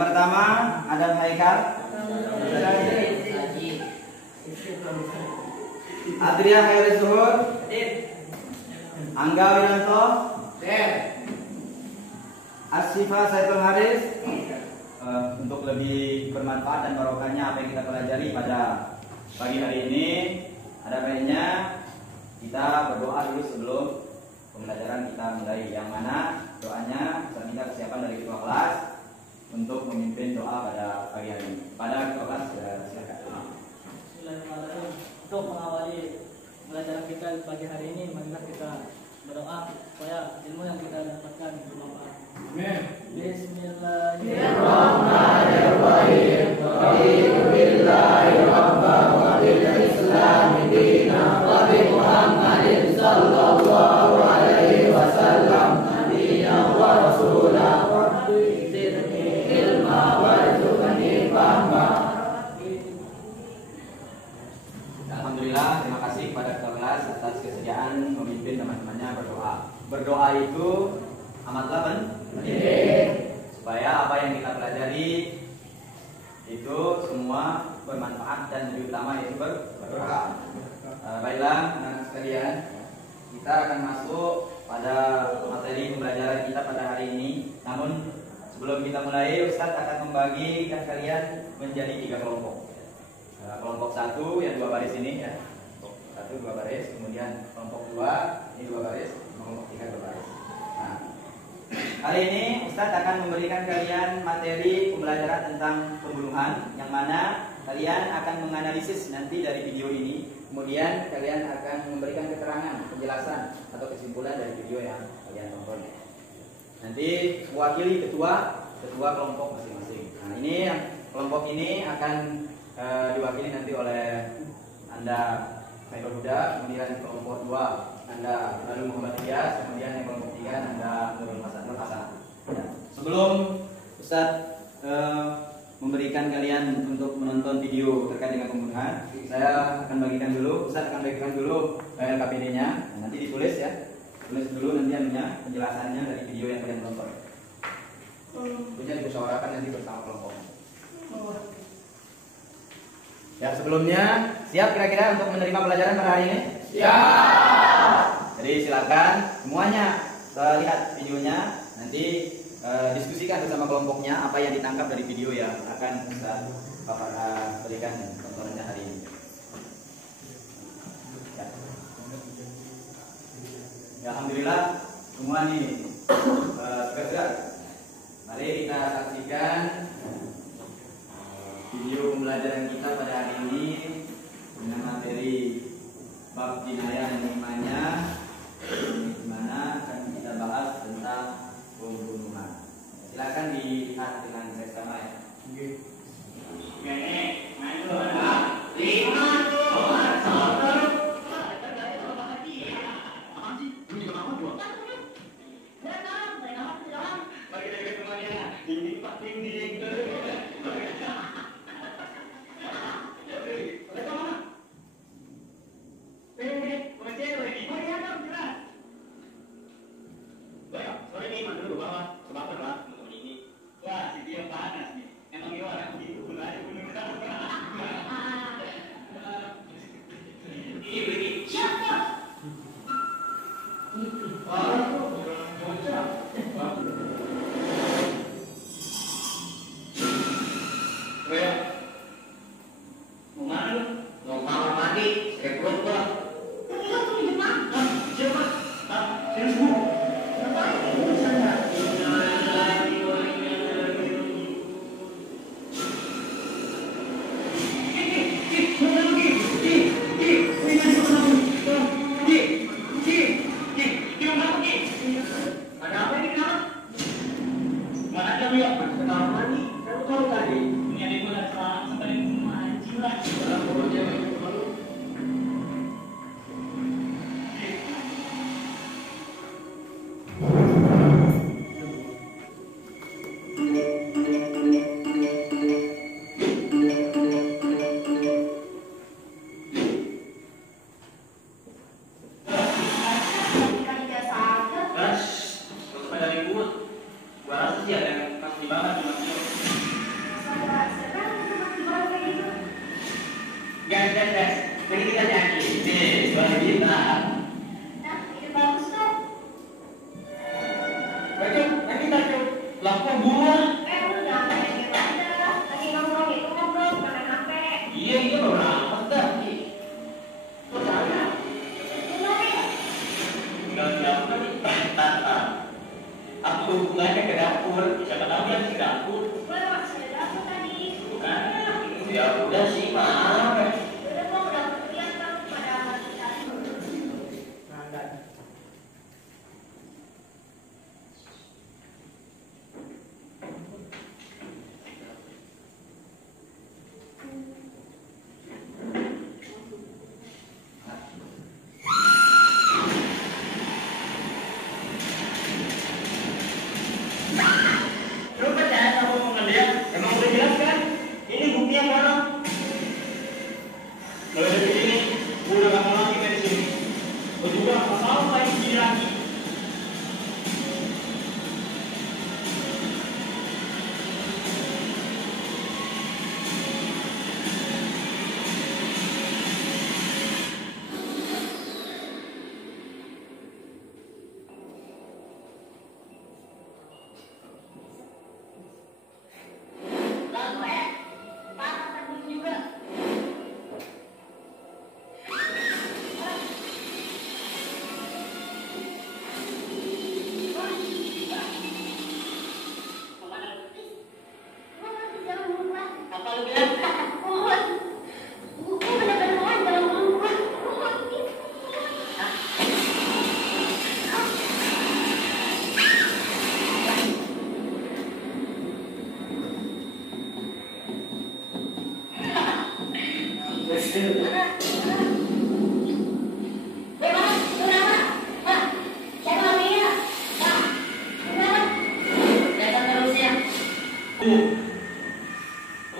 pertama Adam Haikal, Adria Hairi Suhur, Angga Wiranto, Asifa Saiful Haris. Untuk lebih bermanfaat dan barokahnya apa yang kita pelajari pada pagi hari ini, ada baiknya kita berdoa dulu sebelum pembelajaran kita mulai. Yang mana doanya kita minta kesiapan dari ketua kelas untuk memimpin doa pada pagi hari ini. Pada ketua kelas silakan. Bismillahirrahmanirrahim. Untuk mengawali pembelajaran kita pagi hari ini, marilah kita berdoa supaya ilmu yang kita dapatkan bermanfaat. Amin. Bismillahirrahmanirrahim. Alhamdulillahirabbil wa bil Islam dina wa bi Muhammadin sallallahu alaihi wasallam nabiyyan wa rasulah wa zidni ilma warzuqni fahma. Alhamdulillah, terima kasih kepada ketua kelas atas kesediaan memimpin teman-temannya berdoa. Berdoa itu amatlah penting supaya apa yang kita pelajari itu semua bermanfaat dan lebih utama yaitu berdoa. Baiklah anak-anak sekalian, kita akan masuk pada materi pembelajaran kita pada hari ini. Namun sebelum kita mulai, Ustadz akan membagikan kalian menjadi 3 kelompok. Kelompok 1 yang 2 baris ini ya. Kelompok 1 2 baris, kemudian kelompok 2 ini 2 baris, kelompok 3 2 baris. Nah, kali ini Ustadz akan memberikan kalian materi pembelajaran tentang pembunuhan, yang mana kalian akan menganalisis nanti dari video ini. Kemudian kalian akan memberikan keterangan, penjelasan atau kesimpulan dari video yang kalian tonton. Nanti mewakili ketua kelompok masing-masing. Nah, ini yang kelompok ini akan diwakili nanti oleh Anda Michael Huda, kemudian kelompok 2 Anda Lalu Muhammad Ilyas, kemudian yang kelompok 3 Anda Nurul Hasan. Ya. Sebelum Ustadz memberikan kalian untuk menonton video terkait dengan pembunuhan, saya akan bagikan dulu, Ustadz akan bagikan dulu LKPD-nya. Nah, nanti ditulis ya, tulis dulu nanti anunya penjelasannya dari video yang kalian tonton. Tentunya dimusyawarahkan nanti bersama kelompok. Ya, sebelumnya siap kira-kira untuk menerima pelajaran pada hari ini? Siap. Jadi silakan semuanya lihat videonya, nanti diskusikan bersama kelompoknya apa yang ditangkap dari video yang akan kita berikan tontonannya hari ini. Ya. Ya, alhamdulillah semua nih sudah. Mari kita saksikan video pembelajaran kita pada hari ini dengan materi bab jinayah dan hikmahnya, di mana akan kita bahas tentang pembunuhan. Silakan dilihat dengan seksama ya. Gas, gas, gas. Jadi kita nyanyi. Nih, suara kita. Nah, ini bagus tuh. Baik, lagi tajuk. Lampu buah. Udah, kayak gitu aja. Lagi nongkrong itu ngobrol, pakai HP. Iya, iya, berapa dah? Terus ada? Enggak, apa hubungannya ke dapur? Bisa kenapa ke dapur? Gue lewat saya dapur tadi. Bukan? Ya udah sih, maaf. Udah kok udah lihat kan pada cari. Lu percaya sama omongan dia? Emang udah jelas kan? Ini buktinya mana? Kalau ada begini, gue udah gak mau lagi dari sini. Gue juga gak mau main di sini lagi.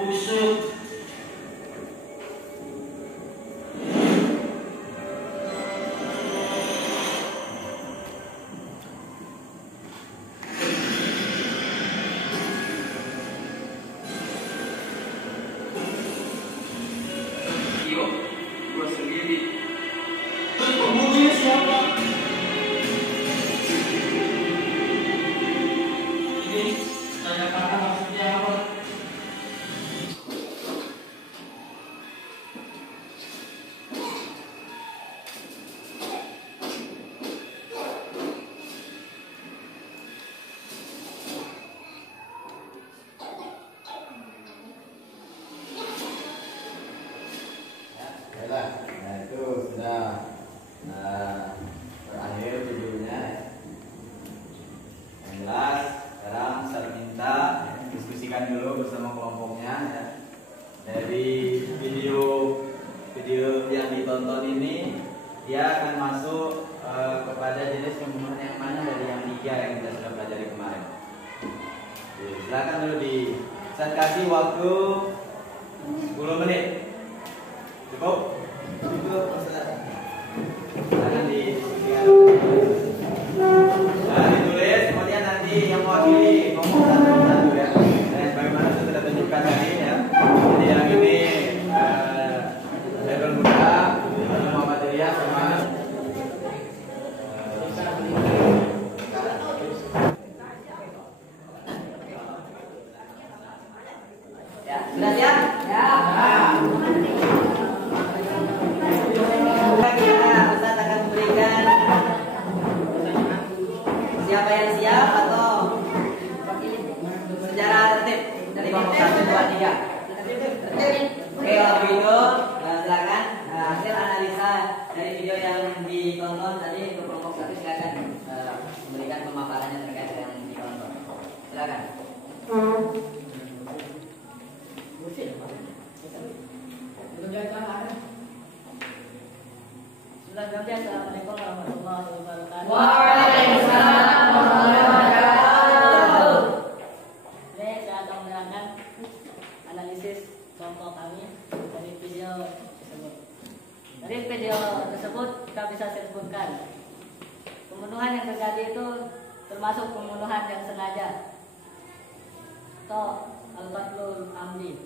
Busuk. Iyo, gua sendiri. Terus pembunuhnya siapa? Ini saya kata maksudnya apa? Baiklah, nah itu sudah berakhir videonya. Yang jelas, sekarang saya minta diskusikan dulu bersama kelompoknya ya. Dari video yang ditonton ini, dia akan masuk kepada jenis pembunuhan yang mana dari yang 3 yang kita sudah pelajari kemarin. Oke, silakan dulu saya kasih waktu 10 menit. Cukup? Cukup, silakan didiskusikan. Nah, ditulis, kemudian nanti yang mewakili ngomong satu-satu ya. Dan bagaimana saya sudah tunjukkan tadi ya. Jadi yang ini Khairul Huda, Muhammad Ilyas sama ya, sudah siap? Ya. Ustaz akan memberikan siapa yang siap atau secara tertib dari kelompok 1, 2, 3. Oke, kalau begitu silakan hasil analisa dari video yang ditonton tadi untuk kelompok 1 silakan memberikan pemaparannya terkait dengan yang ditonton. Silakan. Assalamualaikum warahmatullahi wabarakatuh. Waalaikumsalam warahmatullahi wabarakatuh. Ini saya akan menerangkan analisis kelompok kami dari video tersebut. Dari video tersebut kita bisa simpulkan pembunuhan yang terjadi itu termasuk pembunuhan yang sengaja atau al-qatlul amdi,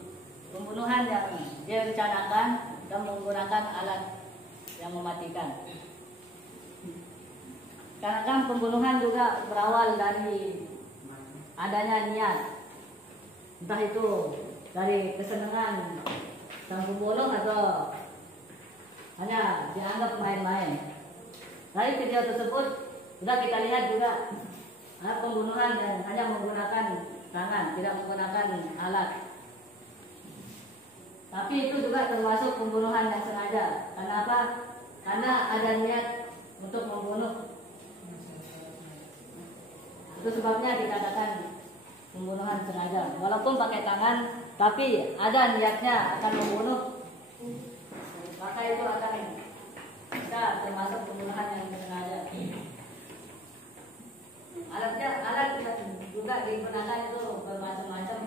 pembunuhan yang direncanakan dan menggunakan alat yang mematikan. Karena kan pembunuhan juga berawal dari adanya niat, entah itu dari kesenangan sang pembunuh atau hanya dianggap main-main. Dari video tersebut sudah kita lihat juga pembunuhan dan hanya menggunakan tangan, tidak menggunakan alat. Tapi itu juga termasuk pembunuhan yang sengaja. Kenapa? Karena ada niat untuk membunuh. Itu sebabnya dikatakan pembunuhan sengaja. Walaupun pakai tangan, tapi ada niatnya akan membunuh, maka itu akan bisa termasuk pembunuhan yang sengaja. Alat juga digunakan itu bermacam-macam,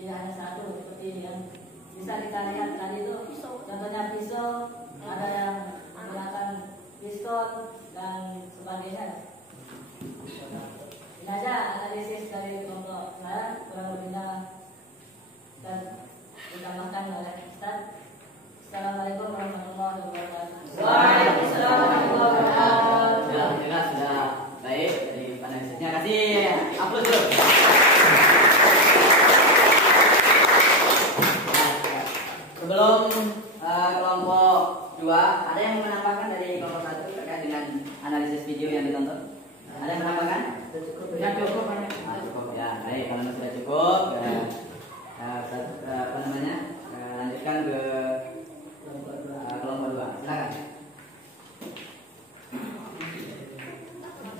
tidak hanya satu seperti yang bisa kita lihat tadi itu. Contohnya pisau, ada yang menggunakan pistol dan sebagainya. Ini aja analisis dari kelompok saya, kurang lebihnya dan ditambahkan oleh Ustaz. Assalamualaikum warahmatullahi wabarakatuh. Waalaikumsalam warahmatullahi wabarakatuh. Sudah baik dari analisisnya. Kasih aplaus dulu. Sebelum kelompok 2, ada yang menambahkan dari kelompok 1 terkait dengan analisis video yang ditonton? Ada yang menambahkan? Sudah cukup banyak. Cukup ya. Baik, kalau sudah cukup, lanjutkan ke kelompok 2. Silakan.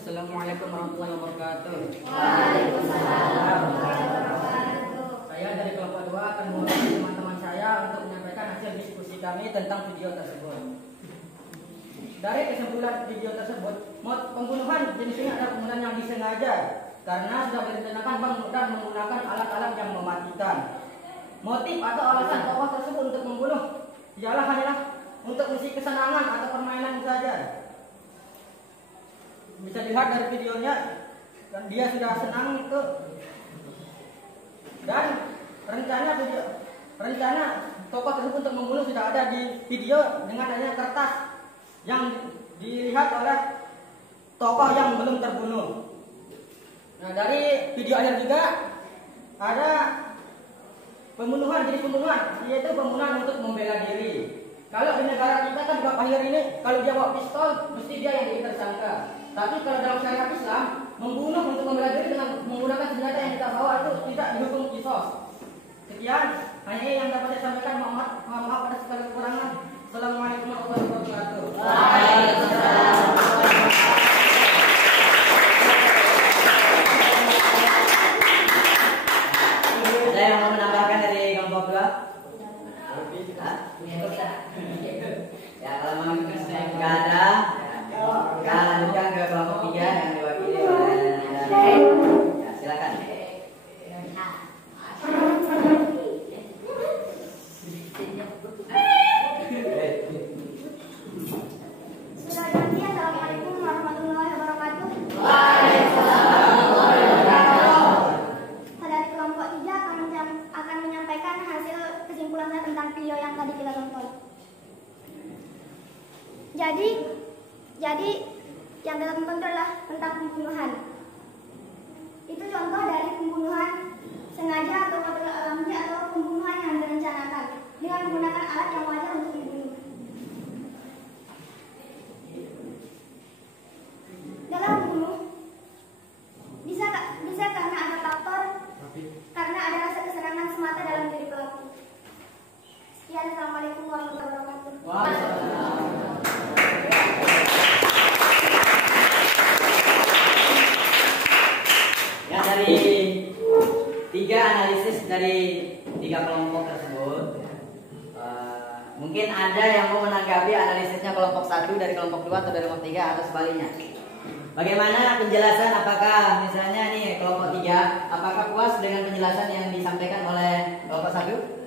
Assalamualaikum warahmatullahi wabarakatuh. Waalaikumsalam warahmatullahi wabarakatuh. Saya dari kelompok 2 akan mewakili teman-teman saya untuk menyampaikan hasil diskusi kami tentang video tersebut. Dari kesimpulan video tersebut, pembunuhan jenis ini adalah pembunuhan yang disengaja karena sudah direncanakan dan menggunakan alat-alat yang mematikan. Motif atau alasan tokoh tersebut untuk membunuh ialah hanyalah untuk mengisi kesenangan atau permainan saja. Bisa dilihat dari videonya, dan dia sudah senang itu. Dan rencana tokoh tersebut untuk membunuh sudah ada di video dengan adanya kertas yang dilihat oleh tokoh yang belum terbunuh. Nah, dari video akhir juga ada jenis pembunuhan, yaitu pembunuhan untuk membela diri. Kalau di negara kita kan bab akhir ini, kalau dia bawa pistol, mesti dia yang jadi tersangka. Tapi kalau dalam syariat Islam, membunuh untuk membela diri dengan menggunakan senjata yang kita bawa itu tidak dihukum qisas. Sekian, hanya yang dapat saya sampaikan. Mohon maaf atas segala kekurangan. Assalamualaikum warahmatullahi wabarakatuh. Waalaikumsalam. Ada yang mau menambahkan dari kelompok 2? Ya, kalau memang nggak ada, kita lanjutkan ke kelompok 3 yang diwakili oleh ya, silakan. Sudah ganti. Assalamualaikum warahmatullahi wabarakatuh. Dari kelompok 3 akan menyampaikan hasil kesimpulan saya tentang video yang tadi kita tonton. Jadi yang kita tonton adalah tentang pembunuhan. Itu contoh dari pembunuhan sengaja atau alami atau pembunuhan yang direncanakan dengan menggunakan alat yang wajar untuk membunuh. Dalam membunuh bisa karena ada faktor karena ada rasa kesenangan semata dalam diri pelaku. Sekian, assalamualaikum warahmatullahi wabarakatuh. Ya, dari 3 analisis dari 3 kelompok tersebut, mungkin ada yang mau menanggapi analisisnya kelompok 1 dari kelompok 2 atau dari kelompok 3 atau sebaliknya. Bagaimana penjelasan? Apakah misalnya nih kelompok 3, apakah puas dengan penjelasan yang disampaikan oleh kelompok 1?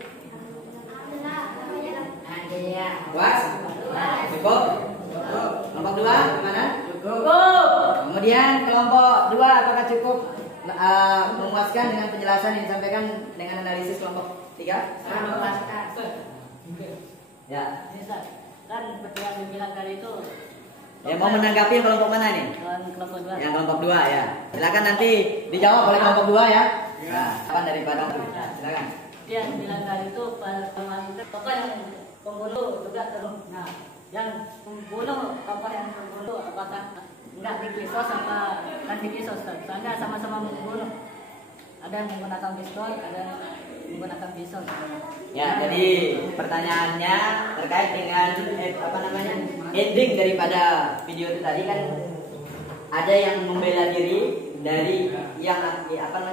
Puas? Cukup? Kelompok 2 gimana? Cukup. Kemudian kelompok 2 apakah cukup memuaskan dengan penjelasan yang disampaikan dengan analisis kelompok 3? Ya. Ini Ustaz, kan seperti yang dibilang tadi itu. Ya, mau menanggapi kelompok mana nih? Kelompok 2. Yang kelompok 2 ya. Silakan nanti dijawab oleh kelompok 2 ya. Nah, kapan daripada silakan. Dia yang bilang tadi itu tokoh yang pembunuh juga terus. Nah, yang pembunuh tokoh yang pembunuh apakah enggak dikisos sama kan dikisos? Soalnya sama-sama membunuh. Ada yang menggunakan pistol, ada yang menggunakan pisau. Ya, jadi pertanyaannya terkait dengan ending daripada video itu tadi kan ada yang membela diri dari yang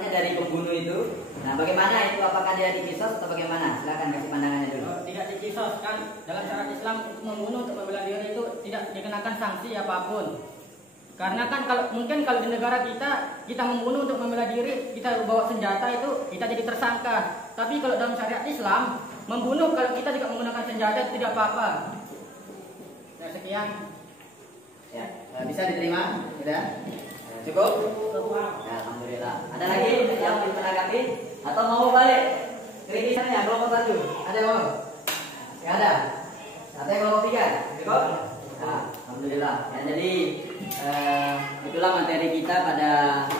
dari pembunuh itu. Nah, bagaimana itu? Apakah dia dikisos atau bagaimana? Silakan kasih pandangannya dulu. Tidak dikisos kan dalam syariat Islam untuk membunuh untuk membela diri itu tidak dikenakan sanksi apapun. Karena kan kalau di negara kita membunuh untuk membela diri, kita bawa senjata itu kita jadi tersangka. Tapi kalau dalam syariat Islam membunuh kalau kita tidak menggunakan senjata tidak apa-apa. Ya, sekian. Ya, bisa diterima? Sudah? Cukup? Ya, alhamdulillah. Ada lagi yang ingin menanggapi atau mau balik? Kritisannya kelompok 1. Ada yang mau? Enggak ada. Atau yang kelompok 3? Cukup? Nah, alhamdulillah. Ya, jadi itulah materi kita pada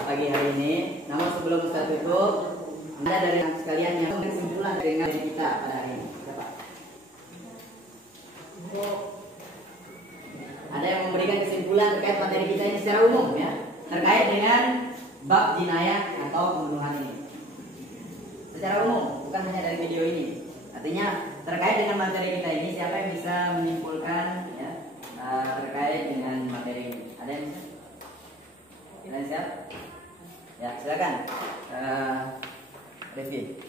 pagi hari ini. Namun sebelum Ustaz tutup, ada dari sekalian yang kesimpulan dari materi kita pada hari ini. Siapa? Ada yang memberikan kesimpulan terkait materi kita ini secara umum ya, terkait dengan bab jinayah atau pembunuhan ini. Secara umum, bukan hanya dari video ini. Artinya terkait dengan materi kita ini, siapa yang bisa menyimpulkan ya terkait dengan materi ini? Ada yang bisa? Ada yang siap? Ya, silakan. Review.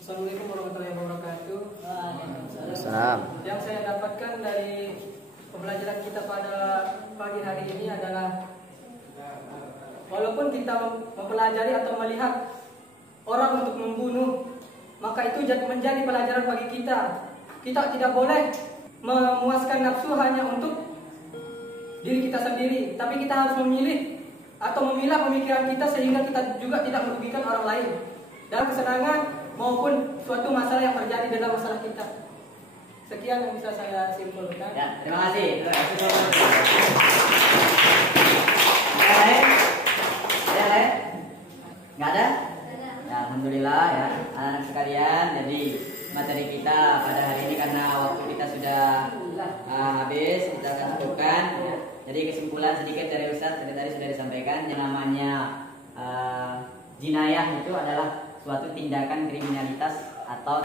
Assalamualaikum warahmatullahi wabarakatuh. Assalamualaikum. Yang saya dapatkan dari pembelajaran kita pada pagi hari ini adalah walaupun kita mempelajari atau melihat orang untuk membunuh, maka itu menjadi pelajaran bagi kita. Kita tidak boleh memuaskan nafsu hanya untuk diri kita sendiri, tapi kita harus memilih atau memilah pemikiran kita sehingga kita juga tidak merugikan orang lain dalam kesenangan maupun suatu masalah yang terjadi dalam masalah kita. Sekian yang bisa saya simpulkan. Ya, terima kasih. Ada lain? Ada lain? Nggak ada? Ya, alhamdulillah ya, anak-anak sekalian. Jadi materi kita pada hari ini karena waktu kita sudah habis, kita akan cukupkan. Ya. Jadi kesimpulan sedikit dari Ustaz tadi sudah disampaikan, yang namanya jinayah itu adalah suatu tindakan kriminalitas atau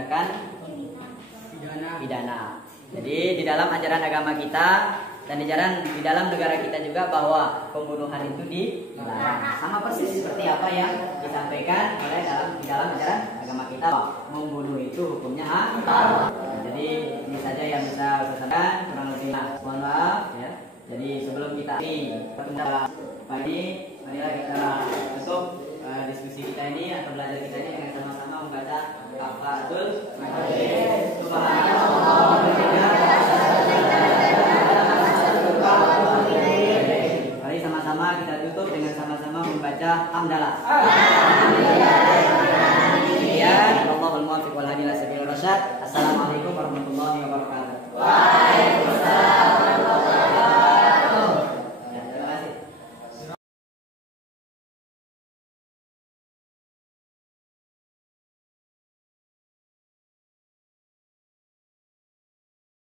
pidana. Jadi di dalam ajaran agama kita dan di dalam negara kita juga bahwa pembunuhan itu dilarang. Sama persis seperti apa yang disampaikan oleh di dalam ajaran agama kita. Membunuh itu hukumnya haram. Jadi ini saja yang bisa saya sampaikan, kurang lebih mohon maaf ya. Jadi sebelum kita ini pagi